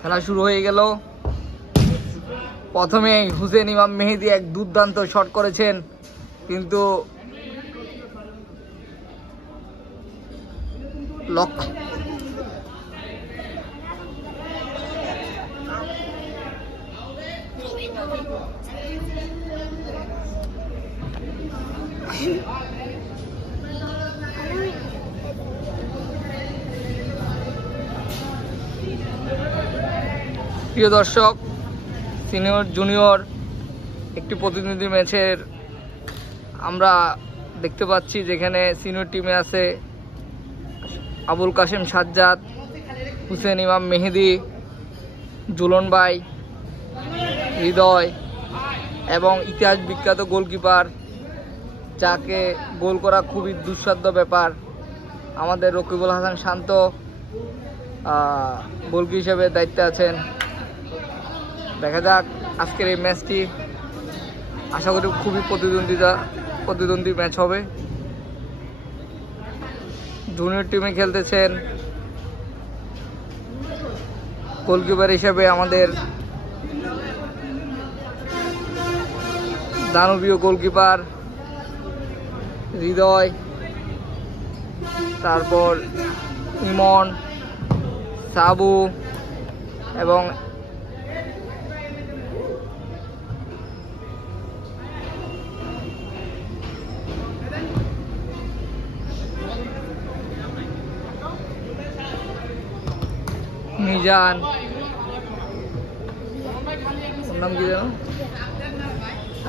খেলা শুরু হয়ে গেল। প্রথমে হুসেন ইমাম মেহেদী এক দুর্দান্ত শট করেছেন, কিন্তু লক্ষ্য প্রিয় দর্শক, সিনিয়র জুনিয়র একটি প্রতিনিধি ম্যাচের আমরা দেখতে পাচ্ছি, যেখানে সিনিয়র টিমে আছে আবুল কাশেম সাজ্জাদ, হুসেন ইমাম মেহেদী, জুলন ভাই, হৃদয় এবং ইতিহাস বিখ্যাত গোলকিপার, যাকে গোল করা খুবই দুঃসাধ্য ব্যাপার, আমাদের রকিবুল হাসান শান্ত গোলকি হিসেবে দায়িত্বে আছেন। দেখা যাক আজকের এই ম্যাচটি, আশা করি খুবই প্রতিদ্বন্দ্বী ম্যাচ হবে। জুনিয়র টিমে খেলতেছেন গোলকিপার হিসেবে আমাদের দানবীয় গোলকিপার হৃদয়, তারপর ইমন, সাবু এবং মিজান, ওর নাম কি জানো?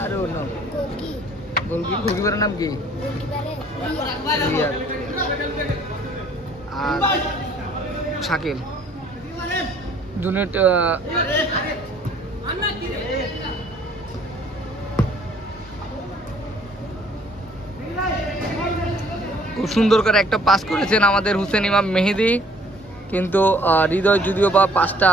আরে ওর নাম গোলকিপারের নাম কি? আর শাকিল। জুনিয়র খুব সুন্দর করে একটা পাস করেছেন আমাদের হুসেন ইমাম মেহেদী, কিন্তু হৃদয় যদিও বা পাসটা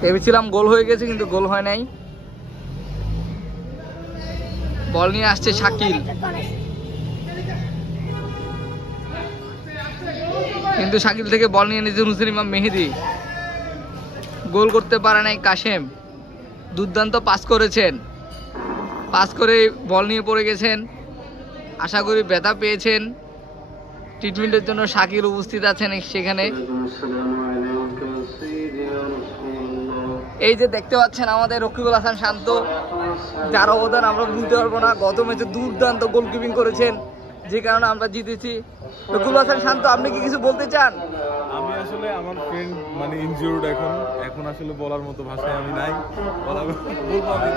ভেবেছিলাম গোল হয়ে গেছে, কিন্তু গোল হয় নাই। বল নিয়ে আসছে শাকিল, কিন্তু শাকিল থেকে বল নিয়ে নিয়েছেন হুসেন ইমাম মেহেদী। গোল করতে পারে নাই কাশেম, দুর্দান্ত পাস করেছেন, পাস করে বল নিয়ে পড়ে গেছেন। আশা করি ব্যথা পেয়েছেন। ট্রিটমেন্টের জন্য শাকিল উপস্থিত আছেন সেখানে। এই যে দেখতে পাচ্ছেন আমাদের রকিবুল হাসান শান্ত, যার অবদান আমরা ভুলতে পারবো না। গত ম্যাচে দুর্দান্ত গোলকিপিং করেছেন, যে কারণে আমরা জিতেছি। রকিবুল হাসান শান্ত, আপনি কি কিছু বলতে চান? আমি আসলে আমার ফ্রেন্ড মানে ইনজিউরড, এখন আসলে বলার মতো ভাষায় আমি নাই, বলবো আমি।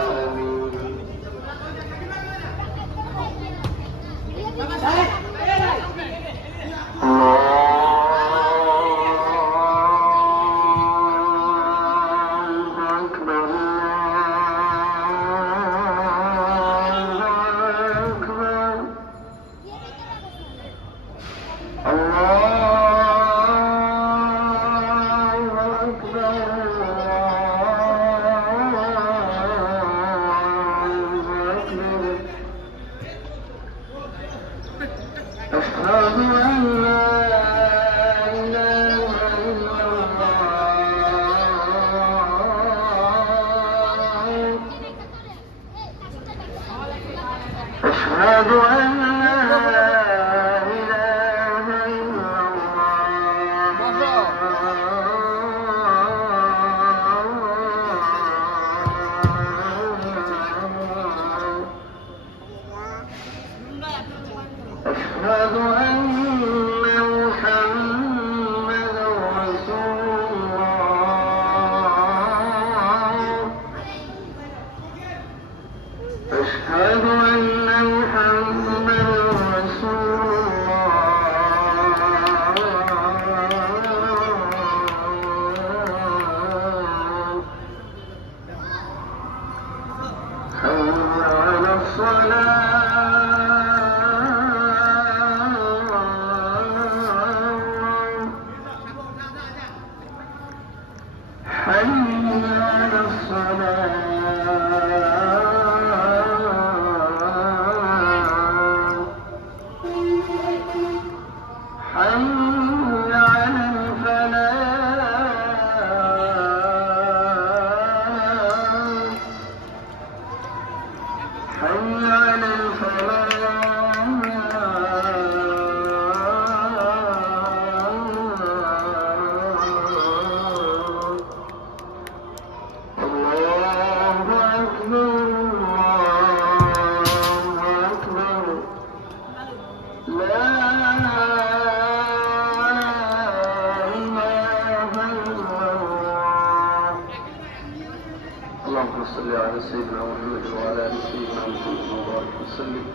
اللهم صل على سيدنا محمد وعلى ال سيدنا محمد وبارك وسلم.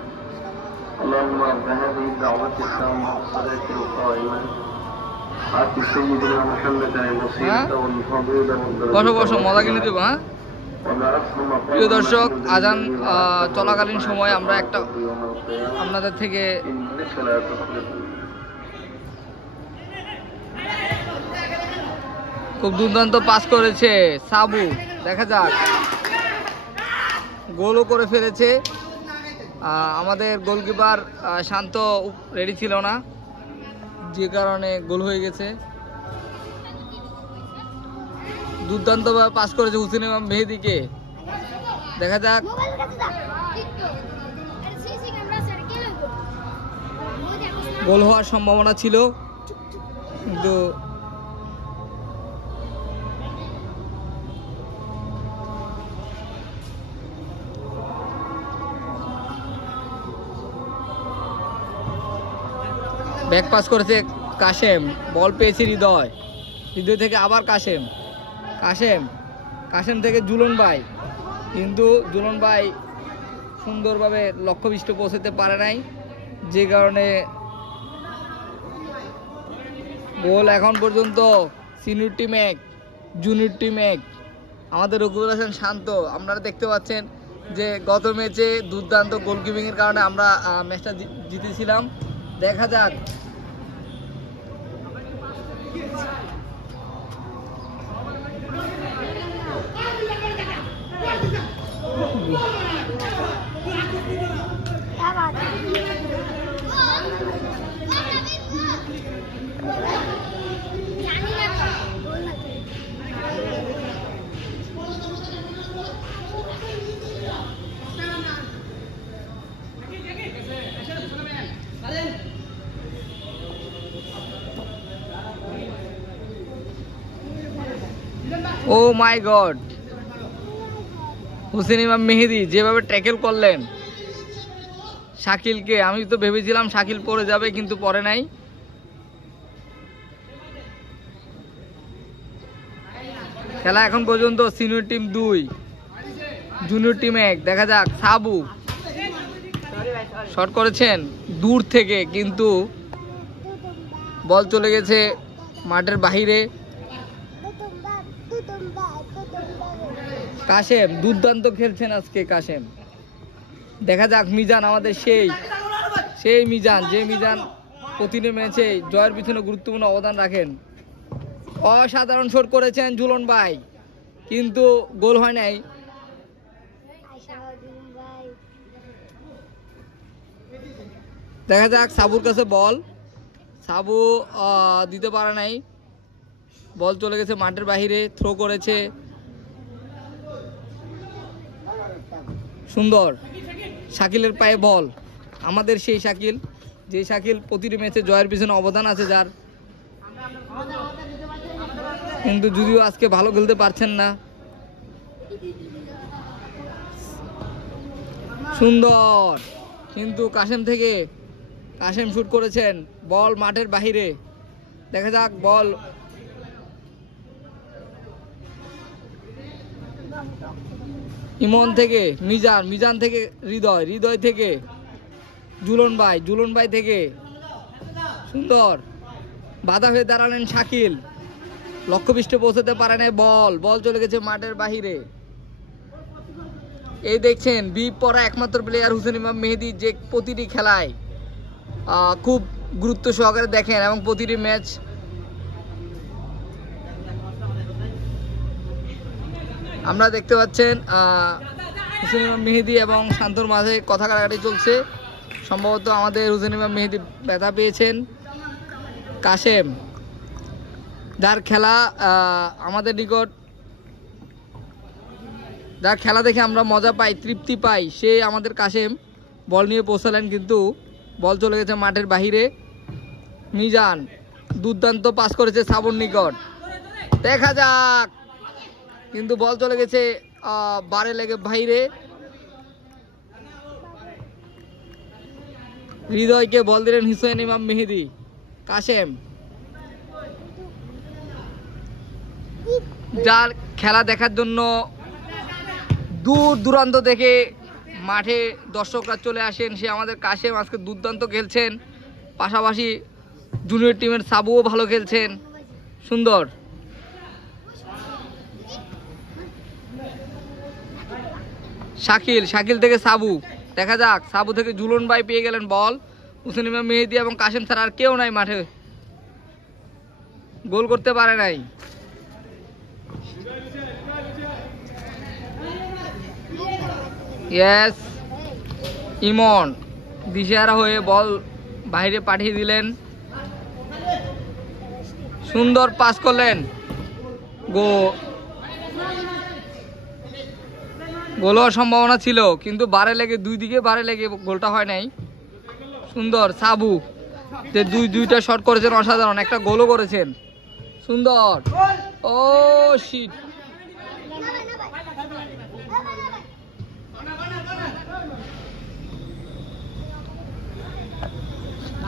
اللهم رب هذه الدعوة التامة والصلاة القائمة آت سيدنا محمد الوسيلة والفضيلة বসো বসো, মজা কিনে দেবো। হ্যাঁ وبعثه প্রিয় مقاما দর্শক, আজান محمودا চলাকালীন সময় আমরা একটা يوم القيامة আপনাদের থেকে إنك لا تخلف খুব দুর্দান্ত পাস করেছে সাবু। দেখা যাক, গোলও করে ফেলেছে। আমাদের গোলকিপার শান্ত রেডি ছিল না, যে কারণে গোল হয়ে গেছে। দুর্দান্তভাবে পাস করেছে হুসেন ইমাম মেহেদীকে। দেখা যাক, গোল হওয়ার সম্ভাবনা ছিল, কিন্তু ব্যাক পাস করেছে কাশেম, বল পেয়েছে হৃদয়, হৃদয় থেকে আবার কাশেম, কাশেম কাশেম থেকে জুলন ভাই, কিন্তু জুলন ভাই সুন্দরভাবে লক্ষ্যবিষ্ট পৌঁছাতে পারে নাই, যে কারণে গোল এখন পর্যন্ত সিনিয়র টিম 1 জুনিয়র টিম 1। আমাদের রকিবুল হাসান শান্ত, আপনারা দেখতে পাচ্ছেন যে গত ম্যাচে দুর্দান্ত গোলকিপিংয়ের কারণে আমরা ম্যাচটা জিতেছিলাম। দেখা যাক, ও মাই গড, হুসেন ইমাম মেহেদী যেভাবে ট্যাকেল করলেন শাকিলকে, আমি তো ভেবেছিলাম শাকিল পড়ে যাবে, কিন্তু পড়ে নাই। খেলা এখন পর্যন্ত সিনিয়র টিম 2 জুনিয়র টিম 1। দেখা যাক, সাবু শট করেছেন দূর থেকে, কিন্তু বল চলে গেছে মাঠের বাহিরে। কাশেম দুর্দান্ত খেলছেন আজকে কাশেম। দেখা যাক, মিজান আমাদের সেই মিজান, যে মিজান প্রতিটি ম্যাচে জয়ের পিছনে গুরুত্বপূর্ণ অবদান রাখেন। অসাধারণ শট করেছেন জুলন ভাই, কিন্তু গোল হয় নাই। দেখা যাক, সাবুর কাছে বল, সাবু দিতে পারে নাই, বল চলে গেছে মাঠের বাহিরে। থ্রো করেছে সুন্দর, শাকিলের পায়ে বল, আমাদের সেই শাকিল, যে শাকিল প্রতিটি ম্যাচে জয়ের পিছনে অবদান আছে যার, কিন্তু যদিও আজকে ভালো খেলতে পারছেন না। সুন্দর, কিন্তু কাশেম শুট করেছেন, বল মাঠের বাহিরে। দেখা যাক, বল ইমন থেকে মিজান, মিজান থেকে হৃদয়, হৃদয় থেকে জুলন ভাই, জুলন ভাই থেকে সুন্দর, বাধা হয়ে দাঁড়ালেন শাকিল, লক্ষ্যপৃষ্ঠে পৌঁছাতে পারে নাই, বল চলে গেছে মাঠের বাহিরে। এই দেখছেন বিপ পড়া একমাত্র প্লেয়ার হুসেন ইমাম মেহেদী, যে প্রতিটি খেলায় খুব গুরুত্ব সহকারে দেখেন এবং প্রতিটি ম্যাচ আমরা দেখতে পাচ্ছেন। হুসেন ইমাম মেহেদী এবং শান্তর মাঝে কথা কাটাকাটি চলছে, সম্ভবত আমাদের হুসেন ইমাম মেহেদী ব্যথা পেয়েছেন। কাশেম, যার খেলা আমাদের নিকট যার খেলা দেখে আমরা মজা পাই, তৃপ্তি পাই, সে আমাদের কাশেম বল নিয়ে পৌঁছালেন, কিন্তু বল চলে গেছে মাঠের বাহিরে। মিজান দুর্দান্ত পাস করেছে সাবুর নিকট, দেখা যাক, কিন্তু বল চলে গেছে বারে লেগে বাইরে। হৃদয়কে বল দিলেন হুসেন ইমাম মেহেদী। কাশেম যার খেলা দেখার জন্য দূর দূরান্ত থেকে মাঠে দর্শকরা চলে আসেন, সে আমাদের কাশেম আজকে দুর্দান্ত খেলছেন, পাশাপাশি জুনিয়র টিমের সাবুও ভালো খেলছেন। সুন্দর শাকিল, শাকিল থেকে সাবু, দেখা যাক, সাবু থেকে জুলন ভাই পেয়ে গেলেন বল। হুসেন ইমাম মেহেদী এবং কাশেম ছাড়া আর কেউ নাই মাঠে, গোল করতে পারে নাই। ইয়েস, ইমন দিশেহারা হয়ে বল বাইরে পাঠিয়ে দিলেন, সুন্দর পাস করলেন, গোল হওয়ার সম্ভাবনা ছিল, কিন্তু বারে লেগে, দুই দিকে বারে লেগে গোলটা হয় নাই। সুন্দর সাবু, যে দুইটা শট করেছেন অসাধারণ, একটা গোলও করেছেন। সুন্দর, ও শিট,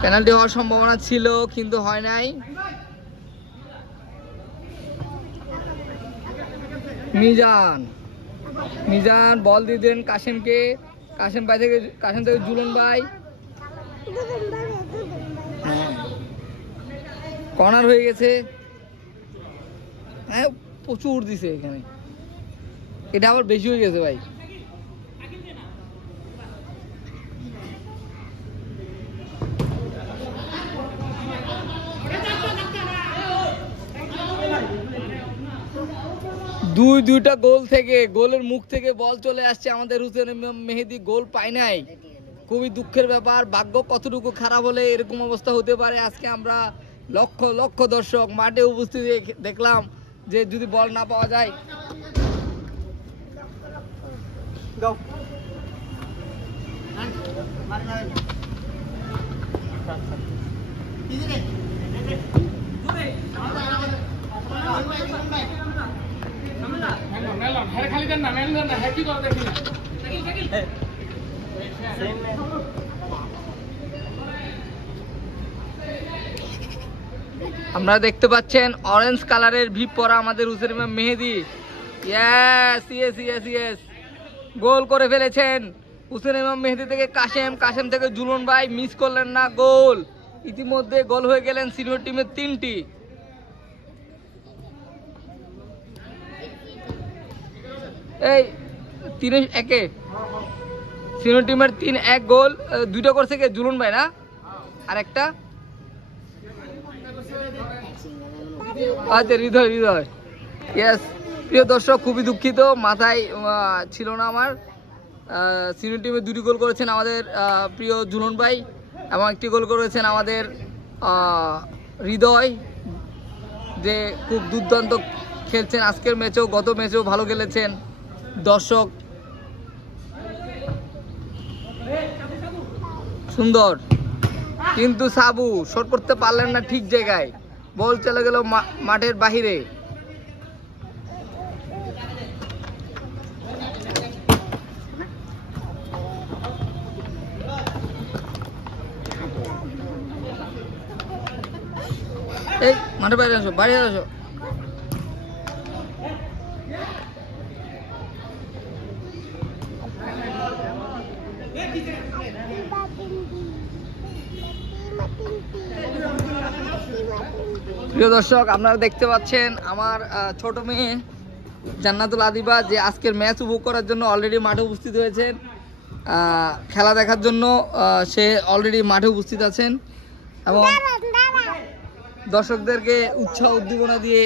পেনাল্টি হওয়ার সম্ভাবনা ছিল কিন্তু হয় নাই। মিজান বল দিয়ে দিলেন কাশেমকে, কাশেম থেকে জুলন ভাই, কর্নার হয়ে গেছে। হ্যাঁ প্রচুর দিছে এখানে, এটা আবার বেশি হয়ে গেছে ভাই। দুইটা গোল থেকে, গোলের মুখ থেকে বল চলে আসছে আমাদের হুসেন ইমাম মেহেদী, গোল পায় নাই, খুবই দুঃখের ব্যাপার। ভাগ্য কতটুকু খারাপ হলে এরকম অবস্থা হতে পারে। আজকে আমরা লক্ষ লক্ষ দর্শক মাঠে উপস্থিত দেখলাম যে যদি বল না পাওয়া যায়, আপনারা দেখতে পাচ্ছেন অরেঞ্জ কালারের ভিপ পরা আমাদের হুসেন ইমাম মেহেদী। ইয়েস ইয়েস ইয়েস ইয়েস, গোল করে ফেলেছেন হুসেন ইমাম মেহেদী থেকে কাশেম, কাশেম থেকে জুলন ভাই, মিস করলেন না গোল। ইতিমধ্যে গোল হয়ে গেলেন সিনিয়র টিমের 3টি। এই 3-1 সিনিয়র টিমের 3-1 গোল। দুইটা করছে কে? জুলন ভাই না, আর একটা আচ্ছা হৃদয়। ইয়েস, প্রিয় দর্শক, খুবই দুঃখিত, মাথায় ছিল না আমার। সিনিয়র টিমে 2টি গোল করেছেন আমাদের প্রিয় জুলন ভাই, এবং 1টি গোল করেছেন আমাদের হৃদয়, যে খুব দুর্দান্ত খেলছেন আজকের ম্যাচেও, গত ম্যাচেও ভালো খেলেছেন। দর্শক সুন্দর, কিন্তু সাবু শট করতে পারলেন না ঠিক জায়গায়, বল চলে গেল মাঠের বাহিরে। এই মাঠের বাইরে আসো, বাইরে আসো। প্রিয় দর্শক, আপনারা দেখতে পাচ্ছেন আমার ছোট মেয়ে জান্নাতুল আদিবা, যে আজকের ম্যাচ উপভোগ করার জন্য অলরেডি মাঠে উপস্থিত হয়েছেন, খেলা দেখার জন্য সে অলরেডি মাঠে উপস্থিত আছেন, এবং দর্শকদেরকে উৎসাহ উদ্দীপনা দিয়ে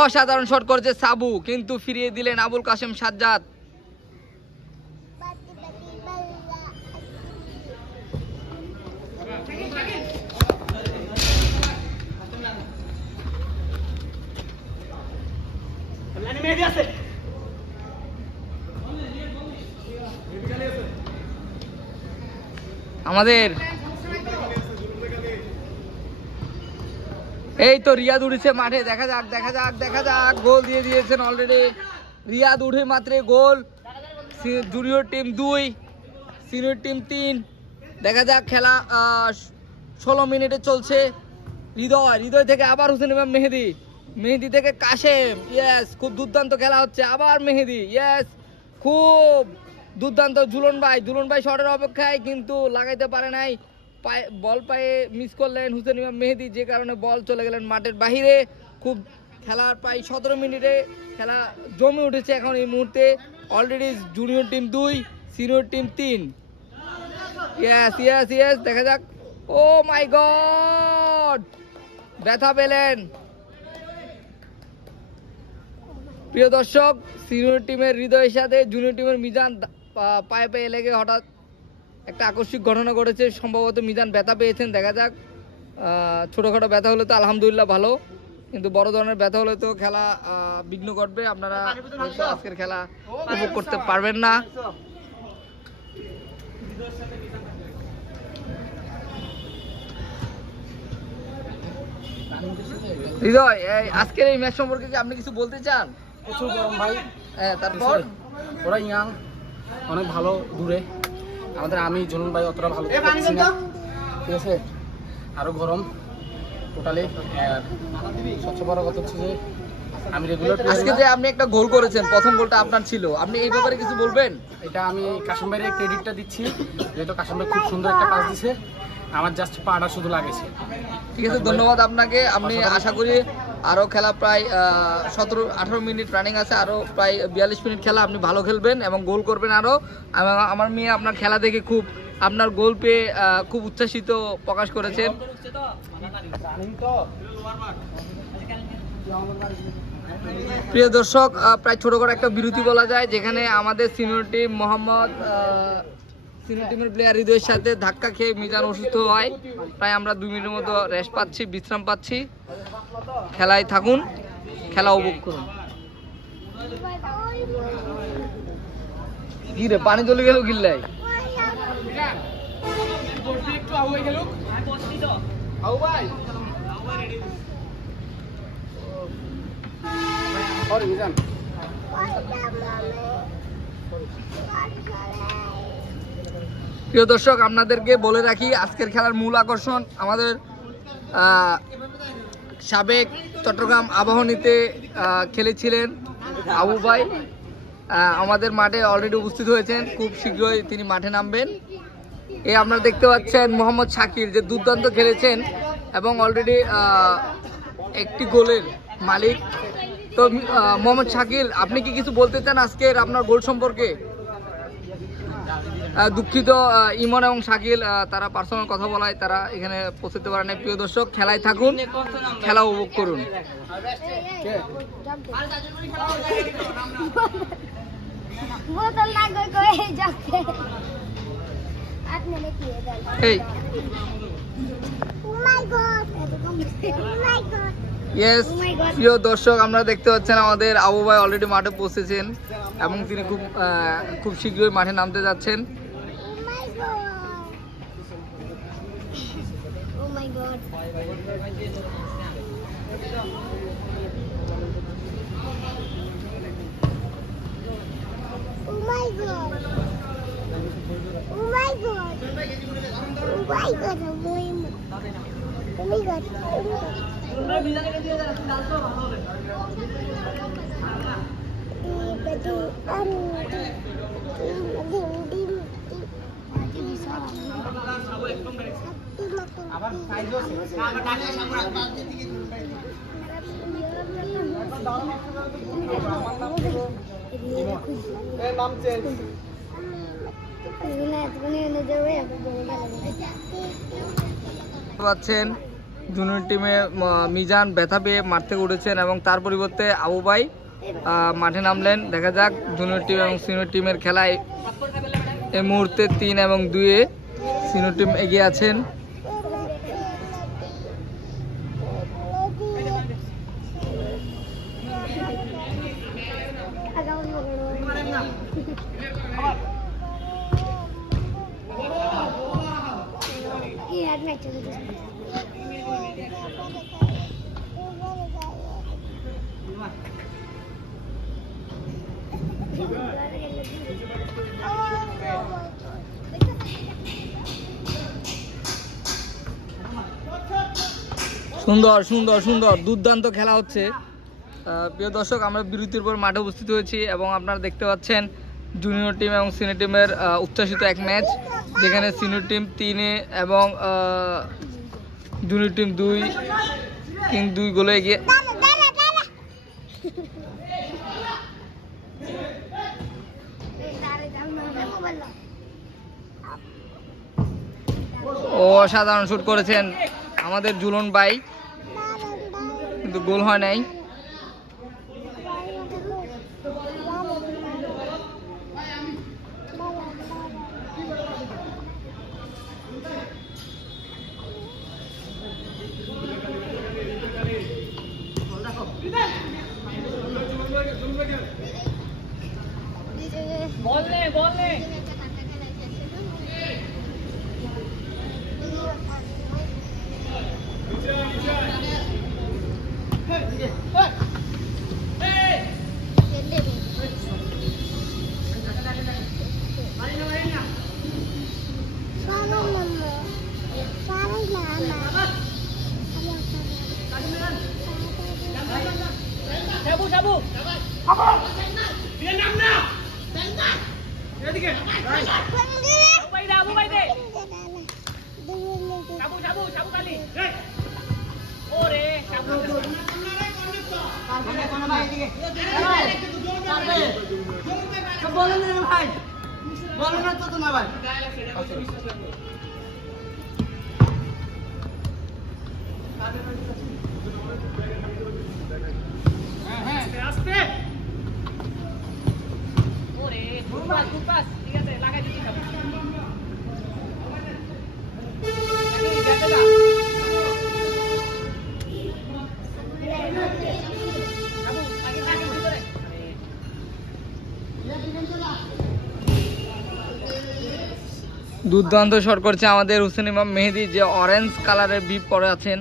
অসাধারণ শট করেছে সাবু, কিন্তু ফিরিয়ে দিলেন আবুল কাশেম সাজ্জাদ। আমাদের এই তো রিয়াদ উঠেছে মাঠে, দেখা যাক দেখা যাক দেখা যাক। গোল দিয়ে দিয়েছেন অলরেডি রিয়াদ, উঠে মাত্র goal. Junior team 2, senior team 3। দেখা যাক খেলা 16 মিনিটে চলছে। হৃদয় থেকে আবার হোসেন ইমাম মেহেদি, মেহেদি থেকে কাশেম। ইয়েস, খুব দুর্দান্ত খেলা হচ্ছে। আবার মেহেদি, ইয়েস, খুব দুর্দান্ত। জুলন ভাই শটের অপেক্ষায়, কিন্তু লাগাইতে পারে নাই। বল পায়ে মিস করলেন হোসেন ইমাম মেহেদি, যে কারণে বল চলে গেলেন মাঠের বাহিরে। খুব খেলার প্রায় 17 মিনিটে খেলা জমে উঠেছে এখন এই মুহূর্তে। Already junior team 2, senior team 3। Yes yes yes, দেখা যাক। ও মাই গড, ব্যথা পেলেন প্রিয় দর্শক। সিনিয়র টিমের হৃদয়ের সাথে জুনিয়র টিমের মিজান পায়ে লেগে হঠাৎ একটা আকস্মিক ঘটনা ঘটেছে। সম্ভবত মিজান ব্যথা পেয়েছেন। দেখা যাক, ছোটোখাটো ব্যথা হলে তো আলহামদুলিল্লাহ ভালো, কিন্তু বড় ধরনের ব্যথা হলে তো খেলা বিঘ্ন ঘটবে। আপনারা আজকের খেলা উপভোগ করতে পারবেন না। হৃদয়, আজকের এই ম্যাচ সম্পর্কে কি আপনি কিছু বলতে চান? প্রচুর গরম ভাই। তারপর ওরা ইয়াং, অনেক ভালো দূরে। আমি জুলন ভাই অতটা ভালো পাচ্ছি না, ঠিক আছে। আরো গরম টোটালি। সবচেয়ে বড় কথা হচ্ছে যে আমি রেগুলার আজকে যে আপনি একটা গোল করেছেন, প্রথম গোলটা আপনার ছিল, আপনি এই ব্যাপারে কিছু বলবেন? এটা আমি কাশিম ভাইয়ের ক্রেডিটটা দিচ্ছি, যেহেতু কাশিম ভাই খুব সুন্দর একটা পাস দিছে, আমার জাস্ট পাটা শুধু লাগেছে। ঠিক আছে, ধন্যবাদ আপনাকে। আমি আশা করি আরও খেলা প্রায় 17-18 মিনিট রানিং আছে, আরও প্রায় 42 মিনিট খেলা আপনি ভালো খেলবেন এবং গোল করবেন আরও। আমার মেয়ে আপনার খেলা দেখে খুব, আপনার গোল পেয়ে খুব উচ্ছ্বাসিত প্রকাশ করেছেন। প্রিয় দর্শক, প্রায় ছোট করে একটা বিরতি বলা যায়, যেখানে আমাদের সিনিয়র টিম সিনিয়র টিমের প্লেয়ার হৃদয়ের সাথে ধাক্কা খেয়ে মিজান অসুস্থ হয়। প্রায় আমরা 2 মিনিটের মতো রেস্ট পাচ্ছি, বিশ্রাম পাচ্ছি। খেলায় থাকুন, খেলা উপভোগ করুন। কি রে, পানি চলে গেল গিল্লাই? প্রিয় দর্শক, আপনাদেরকে বলে রাখি আজকের খেলার মূল আকর্ষণ আমাদের সাবেক চট্টগ্রাম আবাহনীতে খেলেছিলেন আবু ভাই, আমাদের মাঠে অলরেডি উপস্থিত হয়েছেন। খুব শীঘ্রই তিনি মাঠে নামবেন। আপনারা দেখতে পাচ্ছেন মোহাম্মদ শাকির, যে দুর্দান্ত খেলেছেন এবং অলরেডি একটি গোলের মালিক। তো মোহাম্মদ শাকির, আপনি কি কিছু বলতে চান আজকের আপনার গোল সম্পর্কে? দুঃখিত, ইমন এবং শাকিল তারা পার্সোনাল কথা বলায় তারা এখানে পৌঁছতে পারে না। প্রিয় দর্শক, খেলায় থাকুন, খেলা উপভোগ করুন। এই ইয়েস, প্রিয় দর্শক, আমরা দেখতে পাচ্ছেন আমাদের আবু ভাই অলরেডি মাঠে পৌঁছেছেন এবং তিনি খুব শীঘ্রই মাঠে নামতে যাচ্ছেন। পাচ্ছেন জুনিয়র টিমে মিজান ব্যথা পেয়ে মাঠ থেকে উঠেছেন এবং তার পরিবর্তে আবু ভাই মাঠে নামলেন। দেখা যাক জুনিয়র টিম এবং সিনিয়র টিমের খেলায় এই মুহূর্তে 3 এবং 2-এ সিনিয়র টিম এগিয়ে আছেন। সুন্দর সুন্দর সুন্দর দুর্দান্ত খেলা হচ্ছে। প্রিয় দর্শক, আমরা বিরতির পর মাঠে উপস্থিত হয়েছি এবং আপনারা দেখতে পাচ্ছেন জুনিয়র টিম এবং সিনিয়র টিমের উচ্ছ্বাসিত এক ম্যাচ, যেখানে সিনিয়র টিম 3-এ এবং জুনিয়র টিম 2 গোলে এগিয়ে। অসাধারণ শুট করেছেন আমাদের জুলন ভাই, কিন্তু গোল হয় নাই। দুর্দান্ত শট করছে আমাদের হুসেন ইমাম মেহেদি, যে অরেঞ্জ কালারের বিপ পরে আছেন।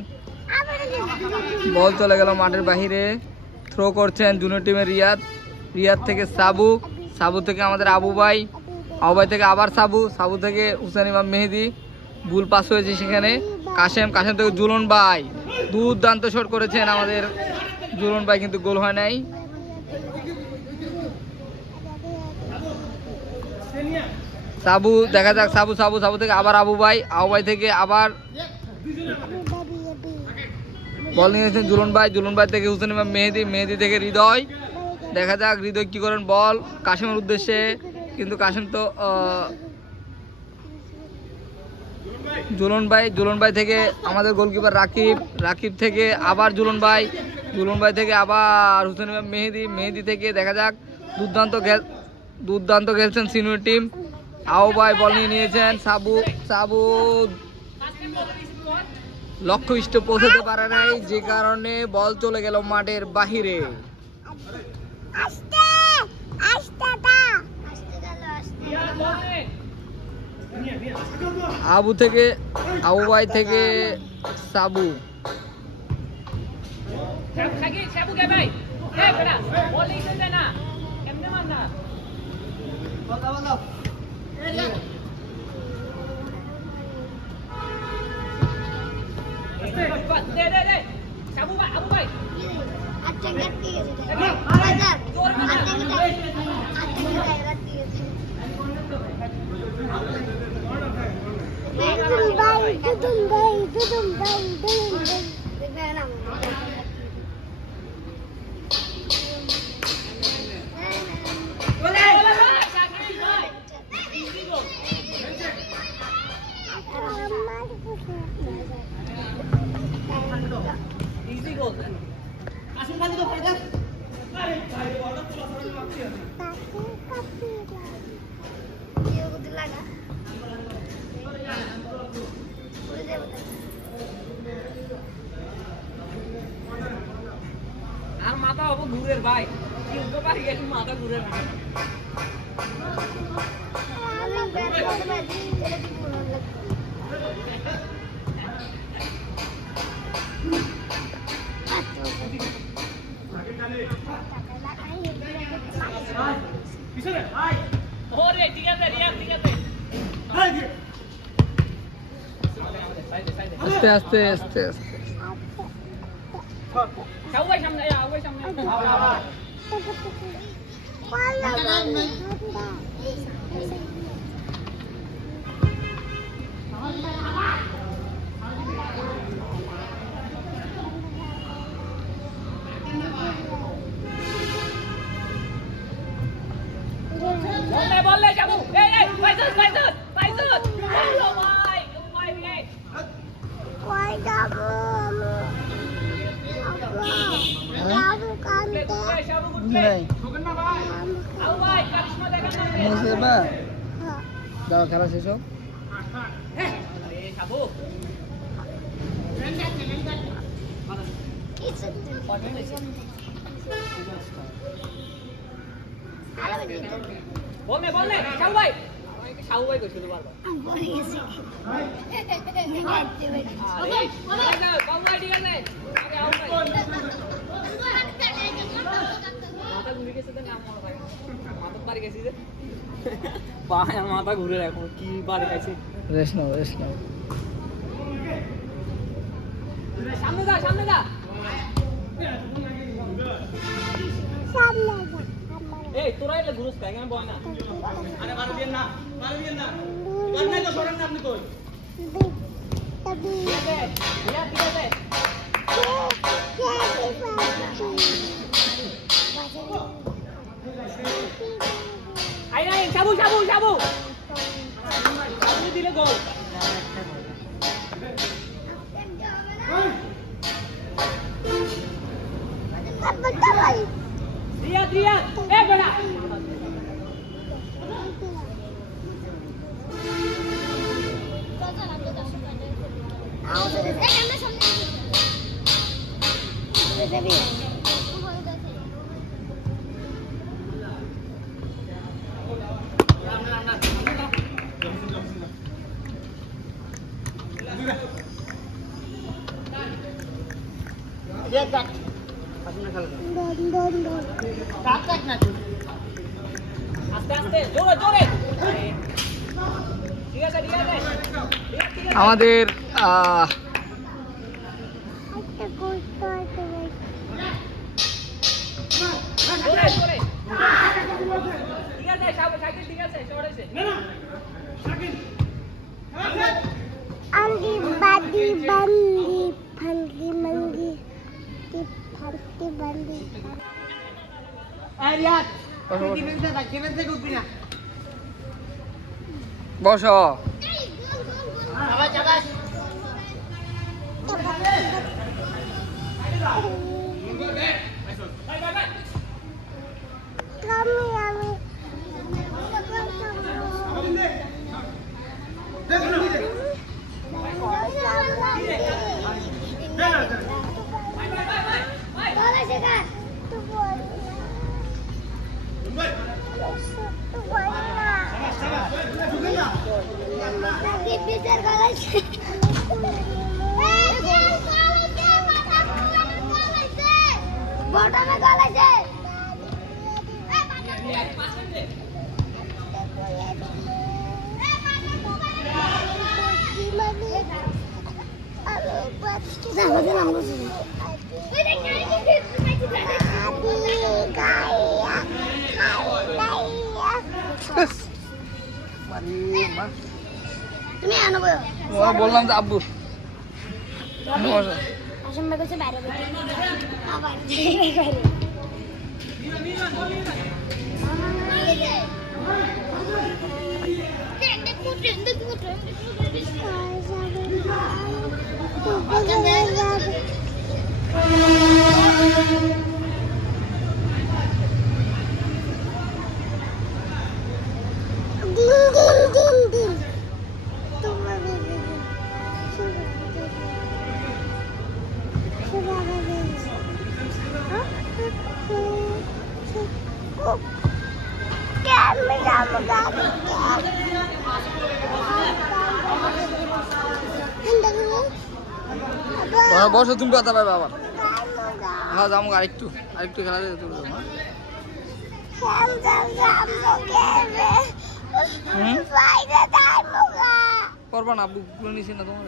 বল চলে গেল মাঠের বাহিরে। থ্রো করছেন জুনিয়র টিমের রিয়াদ থেকে সাবু থেকে আমাদের আবু ভাই থেকে আবার সাবু থেকে হুসেন ইমাম মেহেদি। ভুল পাস হয়েছে সেখানে। কাশেম থেকে জুলন ভাই, দুর্দান্ত শট করেছেন আমাদের জুলন ভাই, কিন্তু গোল হয় নাই। সাবু, দেখা যাক সাবু থেকে আবার আবু ভাই থেকে আবার বল নিয়েছেন জুলন ভাই থেকে হুসেন ইমাম মেহেদি থেকে হৃদয়। দেখা যাক হৃদয় কি করেন, বল কাশেমের উদ্দেশ্যে, কিন্তু কাশেম তো জুলন ভাই থেকে আমাদের গোলকিপার রাকিব থেকে আবার জুলন ভাই থেকে আবার হুসেন ইমাম মেহেদি থেকে। দেখা যাক, দুর্দান্ত খেলছেন সিনিয়র টিম। আবু ভাই বল নিয়েছেন, সাবু লক্ষ্যস্থ পৌঁছাতে পারে নাই, যে কারণে বল চলে গেল মাঠের বাহিরে। আবু ভাই থেকে সাবু। আর মাথা হবো ঘুরের ভাই, কি উপকারী গেছে মাথা ঘুরে না। আমি ওরে ঠিক আছে রিয়া ঠিক আছে আস্তে আস্তে আস্তে আস্তে সবাই সামনে সবাই সামনে বললে যাবো এই এই পাইছস পাইছস পাইছস ও ভাই ও ভাই রে কই যাবো যাবো কানতে সব উঠবে আও ভাই কারিশমা দেখেন না মুসিবা দাও খেলা শেষ হোক আরে যাবো বললে বললে শাহু ভাই শাহু ভাই কইছিল বারবার আরে কম ভাই ঠিক আছে আরে আও ভাই মাথা ঘুরে গেছে তো নাম মনে ভাই মাথা পারে গেছে যে ভাই আমার মাথা ঘুরে এখন কি বারে গেছে রেস্ট নাও রেস্ট নাও সামনে যা সামনে যা সামনে এই তোরা এলে ঘুরুস কাই কেন বয় না আরে মারু দিন না এবার নাই তো সরেন না আপনি কই তবে ঠিক আছে ইয়া ঠিক আছে আই নাই যাবো যাবো যাবো আপনি দিলে গোল রিয়া রিয়া এ বেটা আস্তে আস্তে জোরে জোরে ঠিক আছে ঠিক আছে আমাদের জোরে জোরে ঠিক আছে সব সাইকেল ঠিক আছে চড়াইছে আঙ্গি বাদি বান্দি ফাঙ্গি মাঙ্গি ফাঙ্গি বান্দি বসো আমি বটমে গলাছে তুমি আনবো বললাম যে আব্বু আসলে কাছে বাইরে আবার বসো তুমি কথা পাবে আবার হ্যাঁ যাবো আরেকটু খেলা দিয়ে তুমি করবা না আব্বু গুলো নিছি না তোমার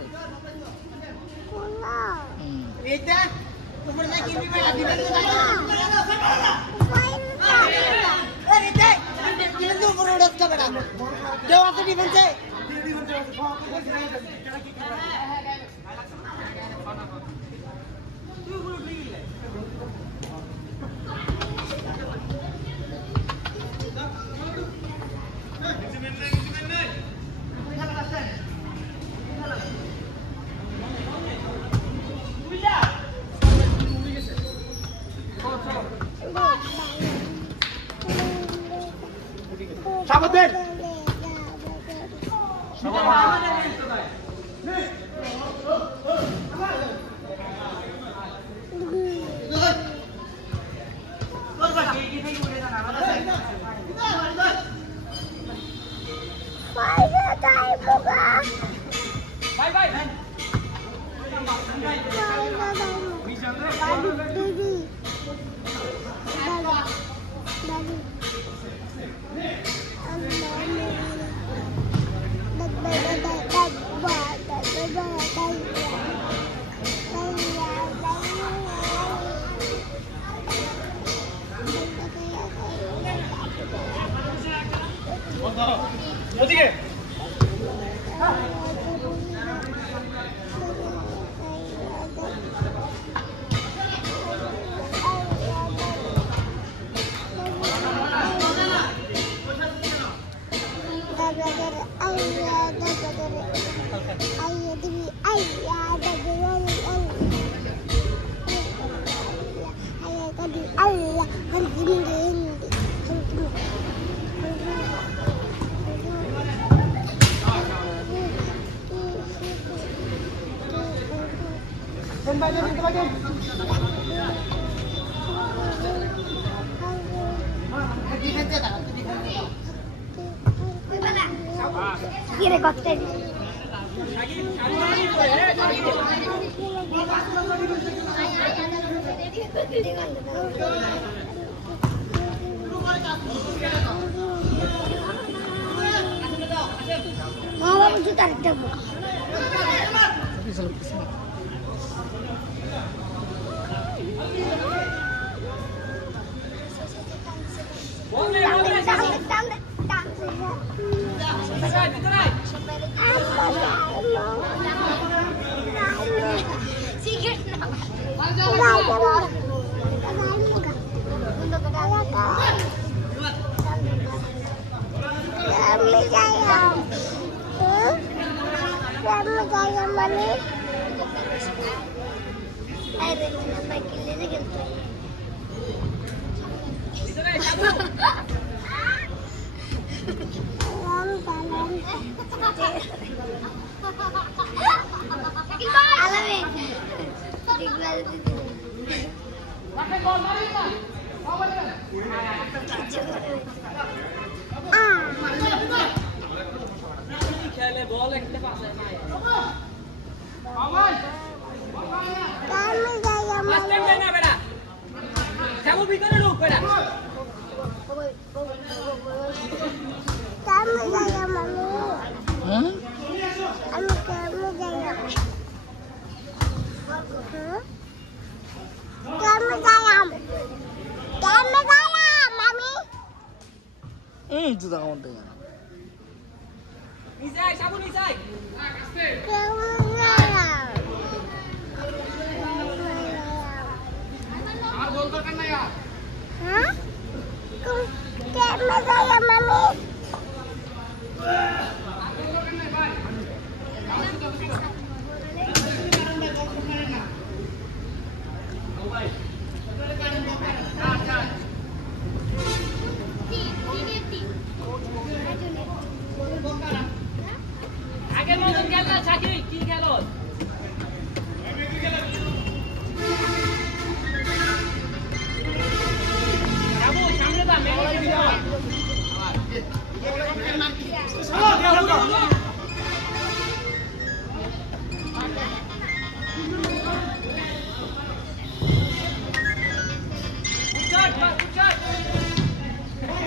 Quiere cóctel. Mama butuh tarik demo. Juta kamu tanya. Nisai, sabun Nisai. Hah? Kayak saya mami.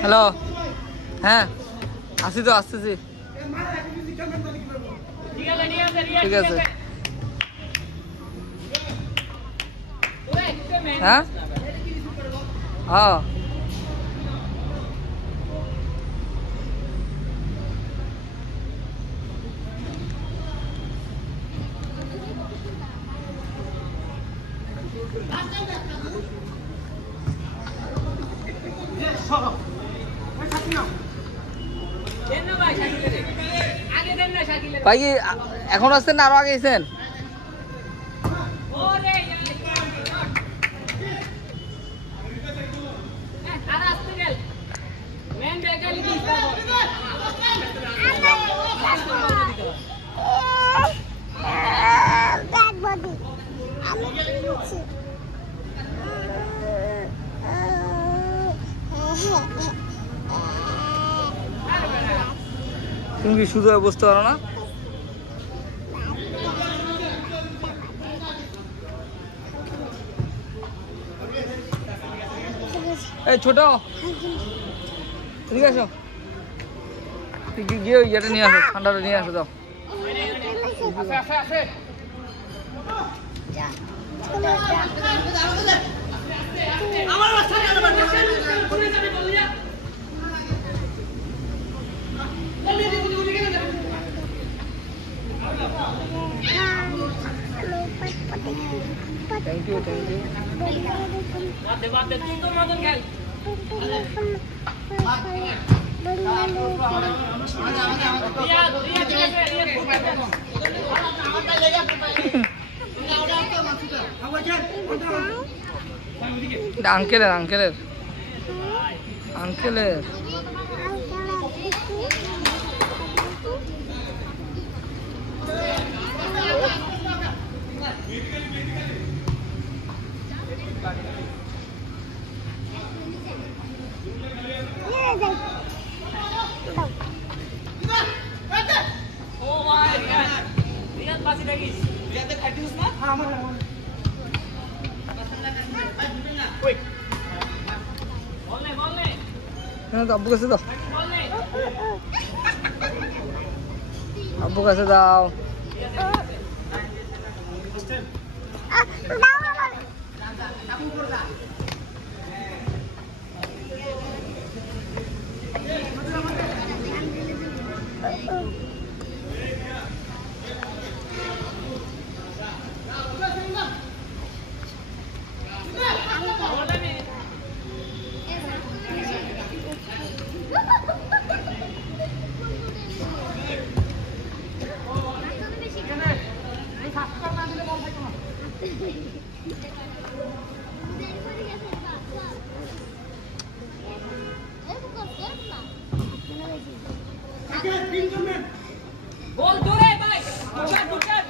Hello, হ্যাঁ আসি তো, আসতেছি। ঠিক আছে, হ্যাঁ হ্যাঁ ভাই কি এখন আসছেন না আরো আগে গেছেন? ব্যাড বডি আমি কিনছি তুমি কি শুধু বুঝতে পারো না? এই ছোট, ঠিক আছে, গিয়ে ওই ইয়েটা নিয়ে আসো, ঠান্ডাটা নিয়ে আসো দাও। Thank you, thank you. আঙ্কেলের আঙ্কেলের আঙ্কেলের আব্বু কাছে দাও, আব্বু কাছে দাও। বল দূরে ভাই, ঢুকান ঢুকান।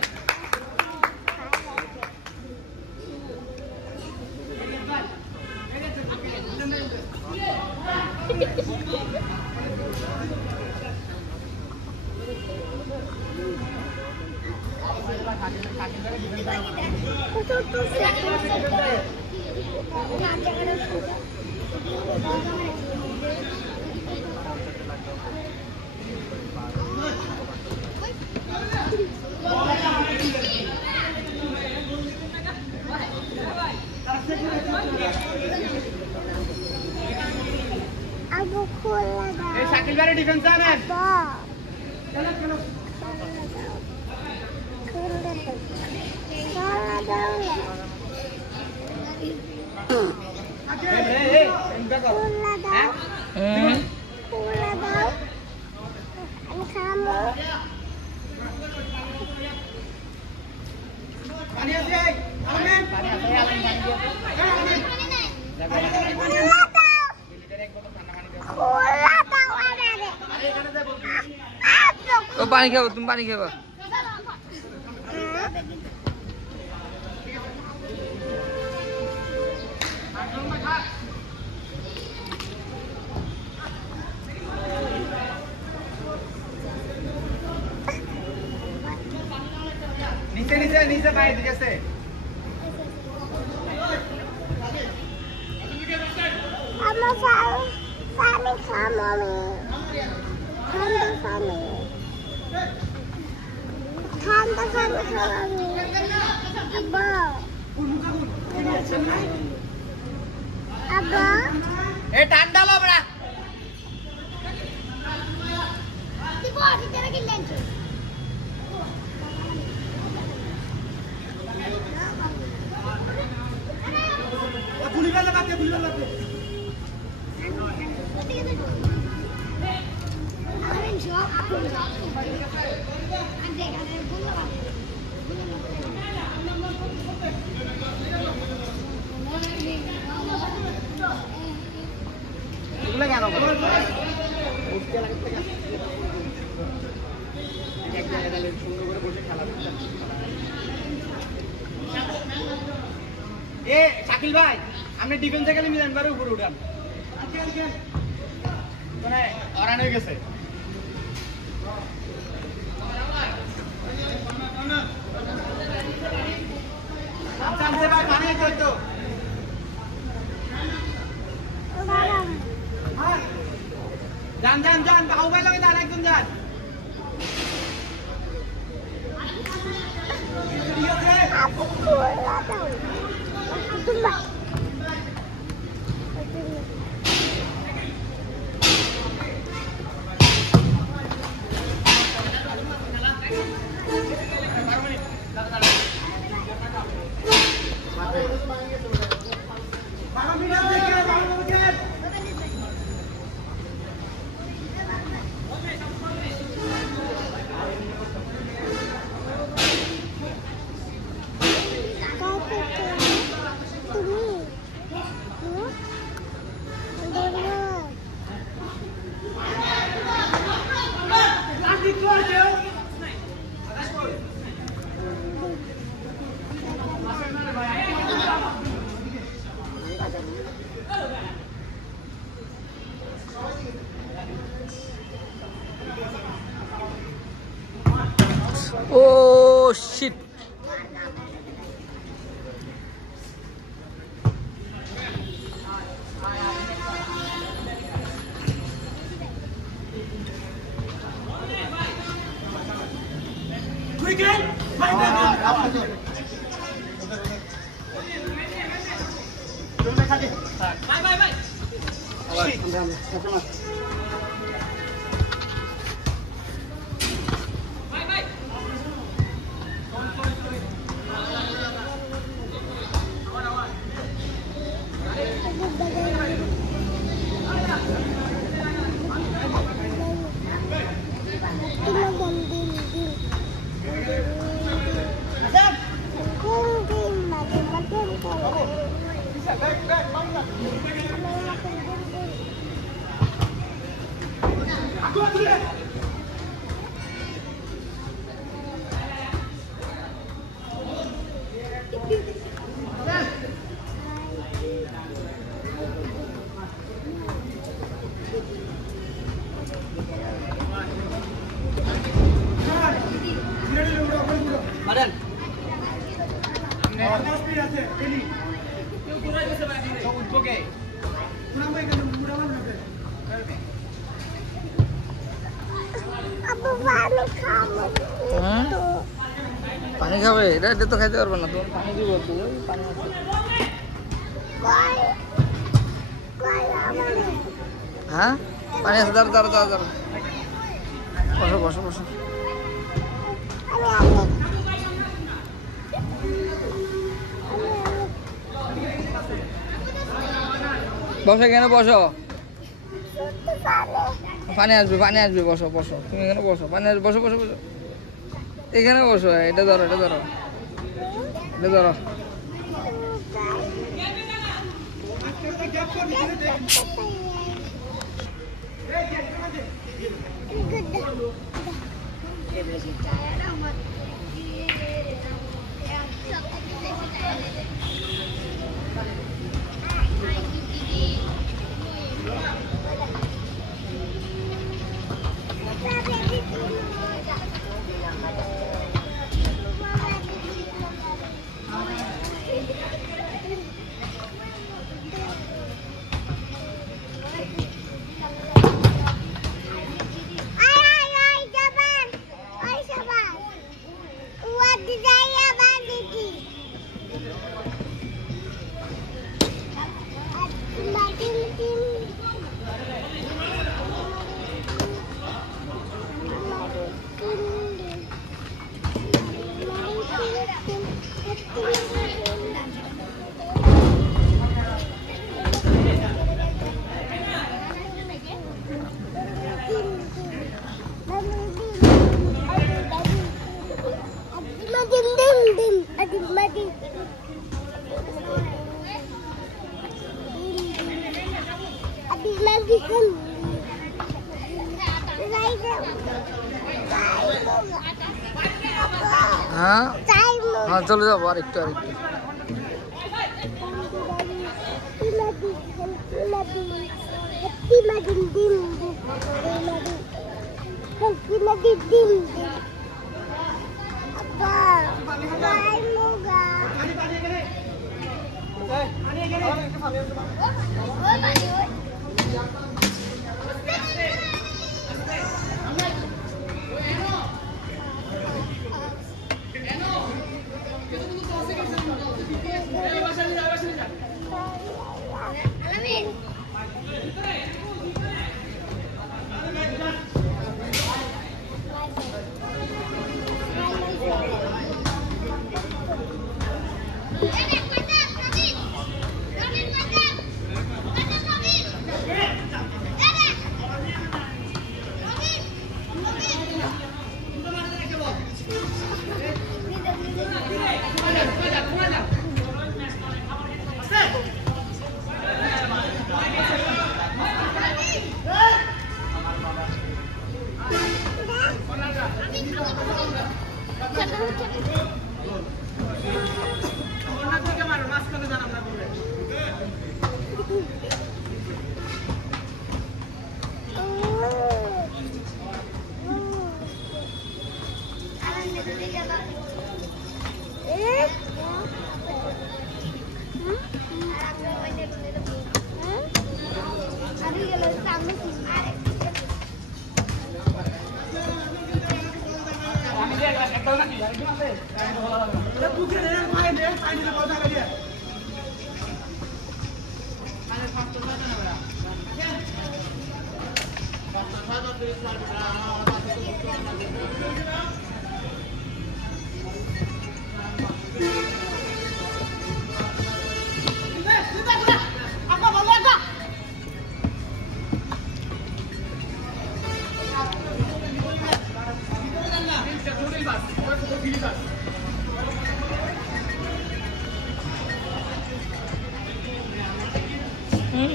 আবু খোলা দাও। এই শাকিল ভাই ডিফেন্স জানেন? খোলা দাও। খোলা দাও। খোলা দাও। আমি খামো। পানি আছে? আলমেন পানি আছে, আলমেন পানি দিও। খোলা দাও আমারে। ও পানি খাবো, তুমি পানি খাবা। নিচে নিচে নিচে বাইরে দিকে আছে। আমার পানি খাবো আমি ঠান্ডা পানি খাবো আমি আব্বা আব্বা এ ঠান্ডা লো বড়া দিব তেরা কি লেনছো গুলিবাল লাগাতে এগুলো কেন করে উঠতে লাগতে এক জায়গায় সুন্দর করে বসে খেলা এ শাকিল ভাই আপনি ডিফেন্সে গেলে মিজান ভাই উপরে উঠান মানে অরান হয়ে গেছে জানতে ভাই পানি তো যান বাহু ভাই লাগে যান একদম যান Oh shit. পানি খাবে এটা তো খাইতে পারবে না তোমার পানি দিব তো পানি আছে হ্যাঁ পানি আছে দাঁড়া বসো বসো কেন বসো পানি আসবে বসো তুমি এখানে বসো পানি আসবে বসো এখানে বসো এটা ধরো চলে যাবো আরেকটু আরেকটু।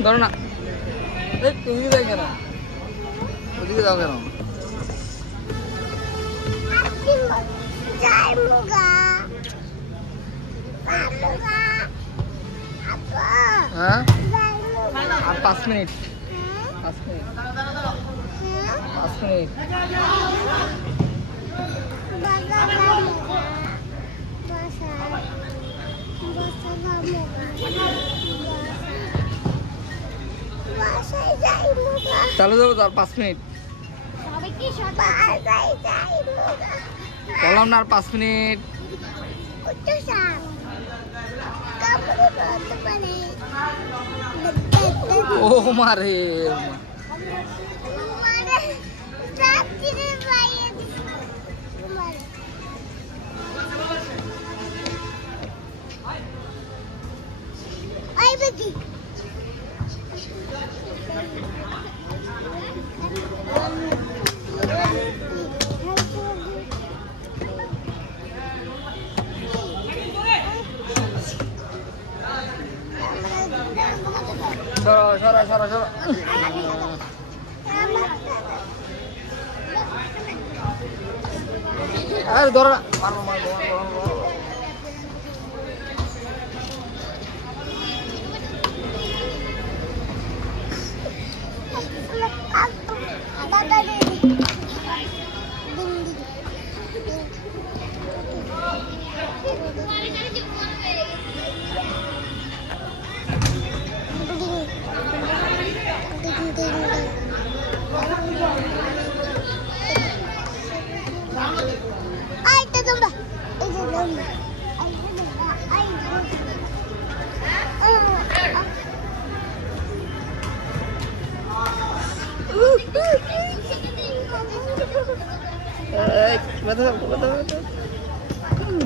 ধরো না, তুমি যাই কেন, ওদিকে যাও কেন? হ্যাঁ আর 5 মিনিট, 5 মিনিট, 5 মিনিট। চালু যাবো তো আর 5 মিনিট, বললাম না আর 5 মিনিট। ও মারে সরো সরো সরো সরো। আরে ধরো না, মারবো মারবো মারবো।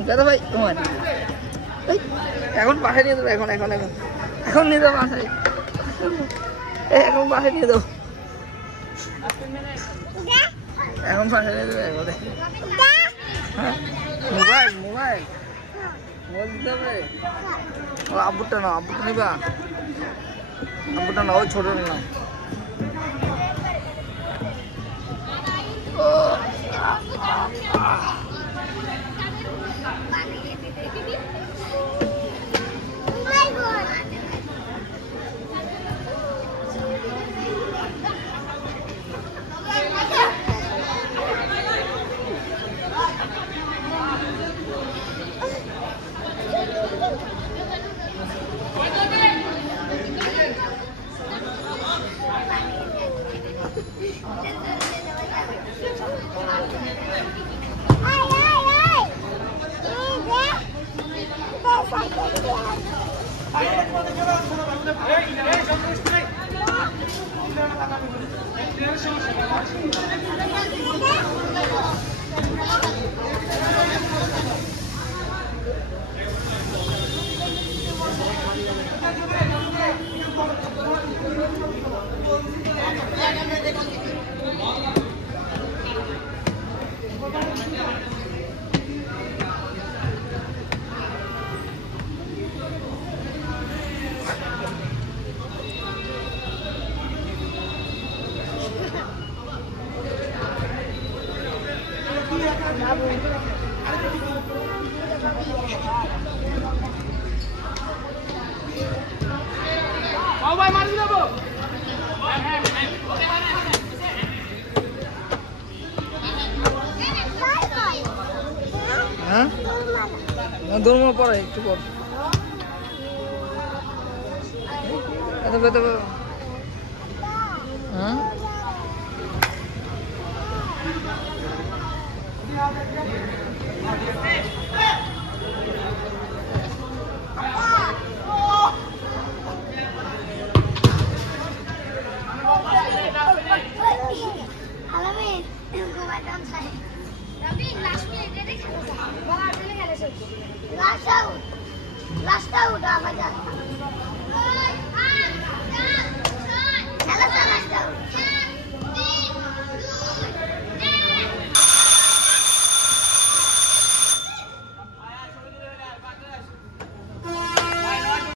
দাদা ভাই তোমার এখন বাসায় নিয়ে দেবো, এখন এখন এখন এখন নিয়ে যাবো বাসায়, এখন বাসায় নিয়ে দেবো, এখন বাসায় নিয়ে দেবো। এখন হ্যাঁ মোবাইল মোবাইল মোবাইল দিতে হবে। ও আব্বুরটা নাও, আব্বুরটা নিবা, আব্বুরটা নাও, ওই ছোট নাও। ও হ্যাঁ দৌড় পরে একটু পর এত পেতে হ্যাঁ Last out, our